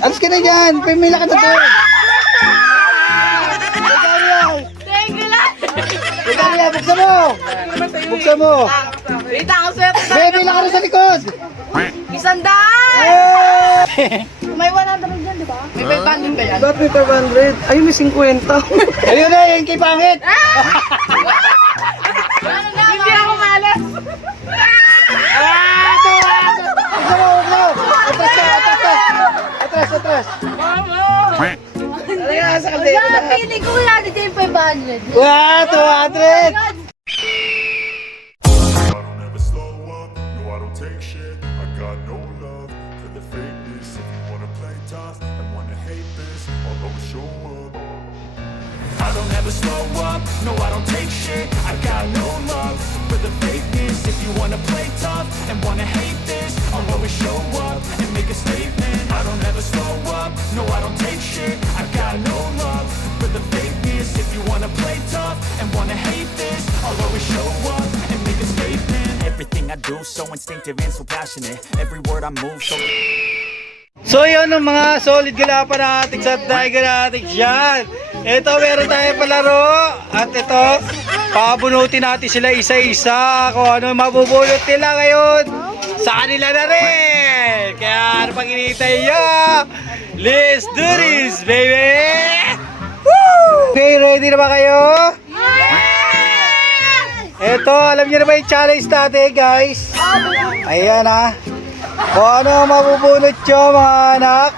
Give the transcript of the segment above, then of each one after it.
Alis ka na dyan. Pimila ka na doon. Thank you lang. Ikaw, buksan mo. Buksan mo. Wait ako, sir. Pimila ka na sa likod. 100! Eh! May 100 dyan, di ba? May 500 ba yan? Ba't may 500? Ay, may 50. Ayun na, yung kay pangit. Hindi ako malas. Ito! Buksan mo, buksan mo. Atras ka, atras ka. Atras, atras. Talaga sa kaldero Wala, lahat. pili ko yan. Ito yung 500. Wow, 200. I don't ever slow up, no I don't take shit. I got no love for the fakeness. If you wanna play tough and wanna hate this, I'll always show up. I don't ever slow up, no I don't take shit. I got no love for the fakeness. If you wanna play tough and wanna hate this, I'll always show up and make a statement. I don't ever slow up, no I don't take shit. I got no love for the fakeness. If you wanna play tough and wanna hate this, I'll always show up and make a statement. Everything I do so instinctive and so passionate. Every word I move so. So yun ang mga solid galapan natin sa Tiger natin dyan. Ito meron tayo palaro. At ito, pabunutin natin sila isa-isa. Kung ano mabubulot nila ngayon, sa kanila na rin. Kaya ano pang hinihintay nyo? Let's do this, baby! Woo! Okay, ready na ba kayo? Ito, alam niyo na ba yung challenge natin, guys? Ayan ha. Kung ano ang mabubunot nyo, mga anak,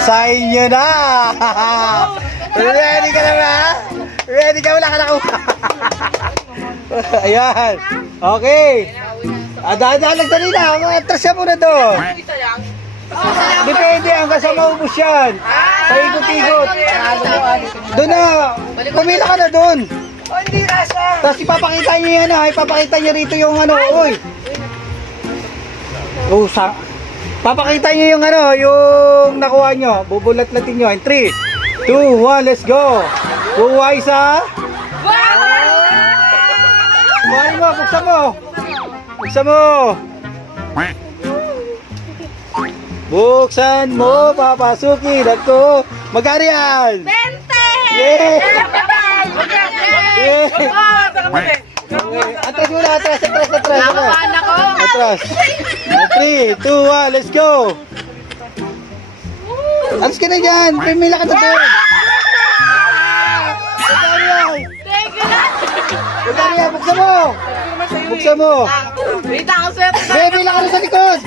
sa inyo na. Ready ka na ba? Ready ka? Wala ka na kuha. Ayan. Okay. Dahan-dahan lang dali na. Atras mo na doon. Depende hanggang sa maubos yan. Sa ikot-ikot. Doon na. Pumila ka na doon. Tapos ipapakita nyo yan ha. Ipapakita nyo rito yung ano. Uy. Papakita nyo yung ano. Yung nakuha nyo. Bubulat-latin nyo. 3, 2, 1, let's go. Buhay sa. Buhay mo. Buksan mo. Buksan mo. Buksan mo. Papasukin ako. Magkano yan? 20! Yeah! Yeah! Okay. Atras muna, atras, atras, atras. Nakabahan ako. Atras. 3, 2, 1, let's go. Alis ka na dyan. Pimila ka na doon. Thank you lang. Magkano yan? Buksan mo. Buksan mo. Wait ako, sir. Pimila ka na sa likod.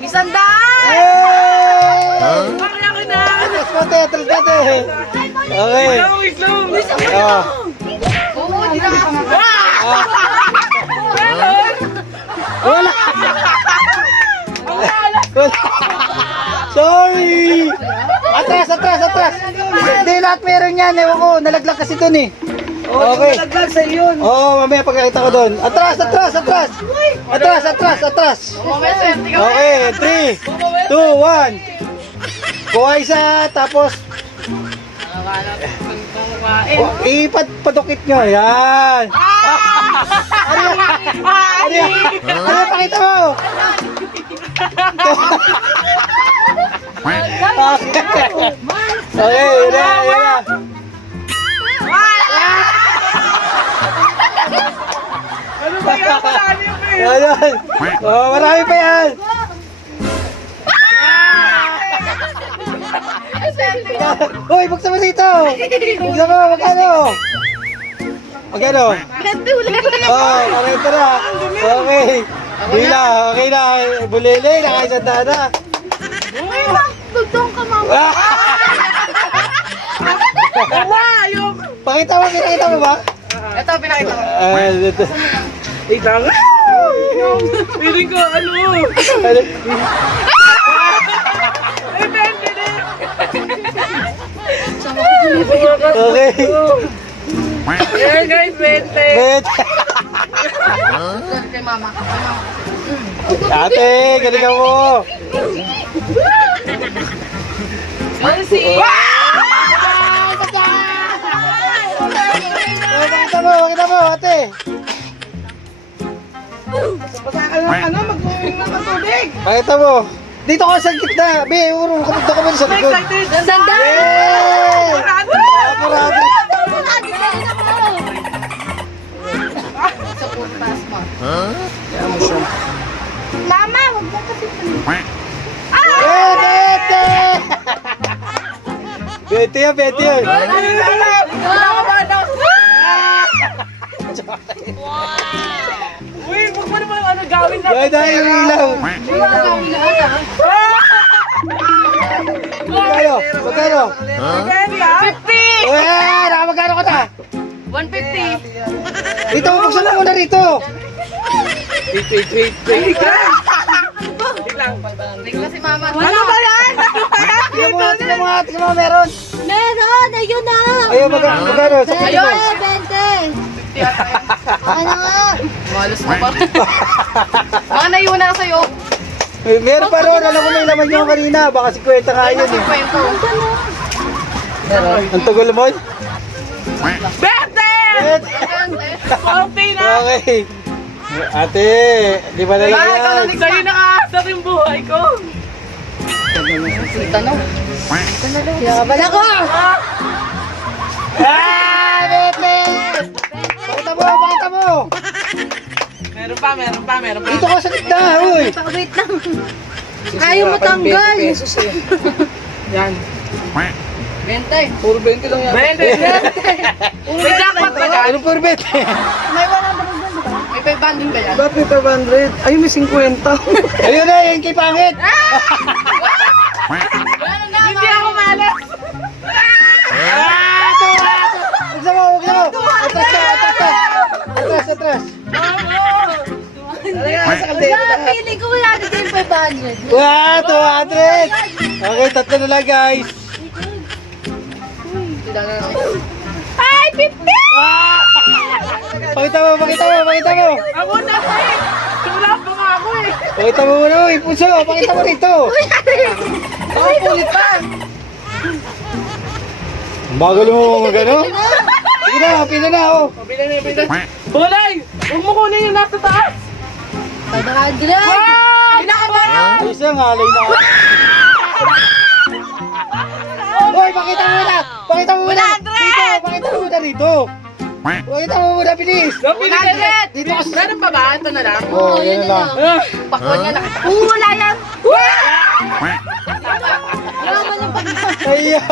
100! Hey! Wala ko na. Atras natin, atras natin. Okay. Oh. Wala. Wala. Sorry. Atras, atras, atras. Hindi lahat meron yan. Ewan ko, nalaglag kasi dun eh. Okay. Nalaglag sa yun. Oo, mamaya pagkakita ko dun. Atras, atras, atras. Atras, atras, atras. Okay, 3, 2, 1. Kuha isa, tapos ipadukit nyo. Yan. Ano yan? Ano yan? Ano yan? Pakita mo. Okay, yun na, yun na. Ano ba yan? Marami yung pre. Yan. Oh, marami pa yan. Hoy, buksan mo dito. Buksan mo, magkano? Magkano? Oh, parito na. Okay. Bila, okay na. Bulili, nakaisanda na. Tugtong ka, mama. Pakita mo, pinakita mo ba? Ito, pinakita ko. Ito. Ikaw nga. Piling ko, ano? Ay, 20 din. Okay. Yan guys, 20. Bet. Kay mama. Ate, galingan mo. Pakita mo, ate. Pasakal ng ano, mag-uwing ng tubig. Pakita mo. Dito ka sa gitna. Be, urong kapag ka sa likod. Excited! Sandal! Yay! Parado! Parado. Sa putas mo. Mama, huwag mo kasi Bete! Bete yan, bete yan. Nakakabahan ako. Uy, huwag mo naman ano gawin na. Yan dahil yung ilaw. Magkano? Magkano? Ready, ha? 50! Uy, nakamagkano ka na? 150! Dito, buksan mo muna rito. Wait lang. Bigla si mama. Ano ba yan? Tingnan mo, tingnan mo, tingnan mo, meron. Meron! Ayun na! Ayun, magkano? Sa pili mo. Ayun, 20! Ano nga? Malos mo pa. Mga naiwan na sa'yo. Meron pa ron, alam ko may laman nyo kanina. Baka 50 nga yun eh. Kwento. Ang tagal mo. Bete! Konti na! Okay. Ate, di ba na lang yan? Sa'yo nakaasar yung buhay ko. Tanong. Yaman ako! Ah, bete! Pakita mo, pakita mo! Meron pa. Dito ka sa gitna, uy! Wait lang. Ayaw mo tanggal. Yan. 20. Puro 20 lang yan. 20. May jackpot ba yan? Ano for bete? May 100 doon, di ba? May 500 ba yan? Ba't may 500? Ay, may 50. Ayun na, yung kay pangit! Ano na, Hindi ako malas. Ah, ito! Buksan mo, buksan mo! Atras ka, atras ka! Atras, atras! Wala, feeling ko wala dito yung 500. Wow, 200! Okay, tatlo na lang guys! Ay, 50! Ah! Pakita mo, pakita mo, pakita mo! Ako na eh. Tulap pa nga ako eh. Pakita mo muna, uy, puso! Pakita mo rito! Ang pulit pa. Ang bagal mo magano? Sige na, pila na, oh! Pabila na. Bulay! Huwag mo kunin yung nasa taas. 500! Pinakabahan! Isang halay na. Hoy, pakita mo muna! Pakita mo muna! Dito, pakita mo muna dito! Pakita mo muna, bilis! 100! Dito kasi... Meron pa ba? Ito na lang. Oh, yan na lang. Pakwan niya nakita. Wala yan! Ayun!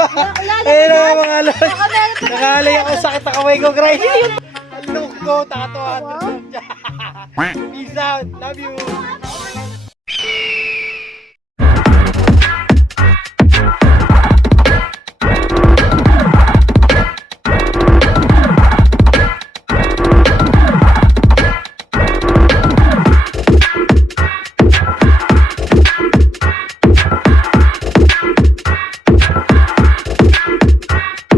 Ayun na mga alon! Nakalay ako, sakit na kamay ko, Gray! Look ko, tatawa! Peace out! Love you!